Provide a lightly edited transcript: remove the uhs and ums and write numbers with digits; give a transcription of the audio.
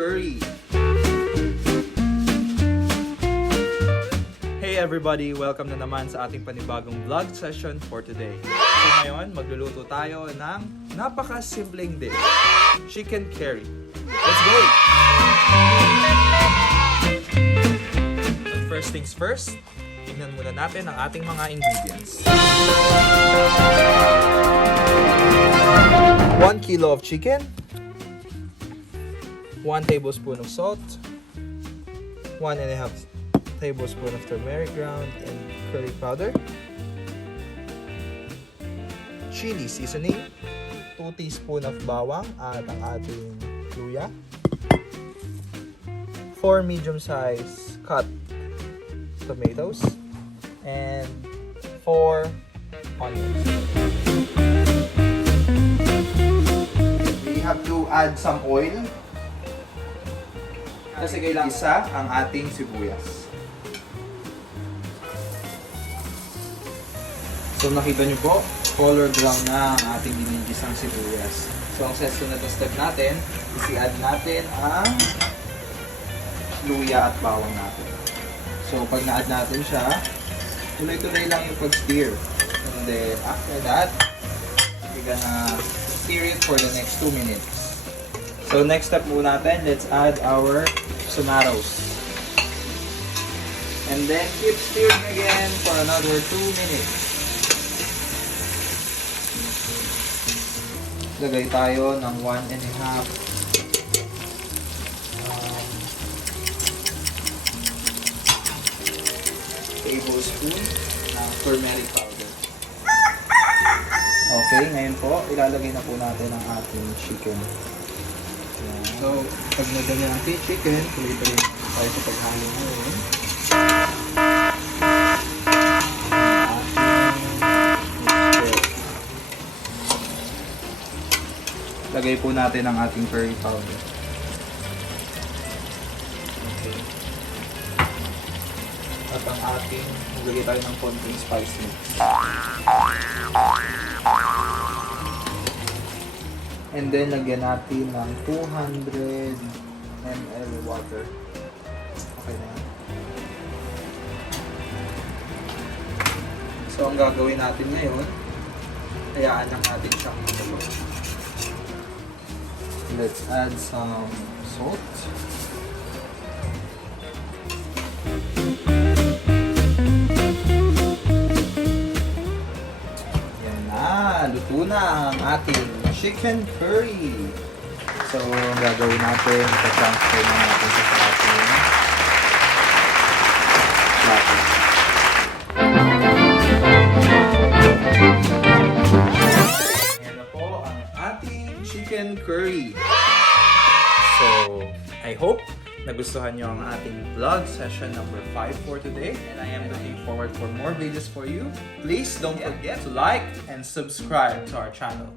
curry. Hey everybody! Welcome na naman sa ating panibagong vlog session for today. So ngayon, magluluto tayo ng napaka-simpleng dish, chicken curry. Let's go! But first things first, tingnan muna natin ang ating mga ingredients. 1 kilo of chicken, 1 tablespoon of salt, 1.5 tablespoon of turmeric ground and curry powder, chili seasoning, 2 teaspoon of bawang at ang ating luya, 4 medium-size cut tomatoes, and 4 onions. We have to add some oil kasi kailangan isa ang ating sibuyas. So nakita nyo po, color brown na ang ating ginigisang sibuyas. So ang susunod na step natin is i-add natin ang luya at bawang natin. So pag na-add natin siya, tuloy-tuloy lang yung pag-stir. And then after that, we're gonna stir it for the next 2 minutes. So next step muna natin, let's add our tomatoes. And then keep stirring again for another 2 minutes. Lagay tayo ng 1.5 tablespoon ng turmeric powder. Okay, ngayon po, ilalagay na po natin ang ating chicken. So, pag nagdami ang ating chicken, tuloy-tuloy tayo sa paghalo ngayon. Lagay po natin ang ating curry powder. Okay. At ang ating, maglagay tayo ng konting spice mix. And then, lagyan natin ng 200 ml water. Okay na yan. So, ang gagawin natin ngayon, hayaan lang natin siyang magulo. Let's add some salt. Yan na, luto na ang ating chicken curry. So, ang gagawin natin, ita-transfer na natin sa ating plato. Yan na po ang ating chicken curry. So, I hope nagustuhan nyo ang ating vlog session number 5 for today. And I am looking forward for more videos for you. Please don't forget to like and subscribe to our channel.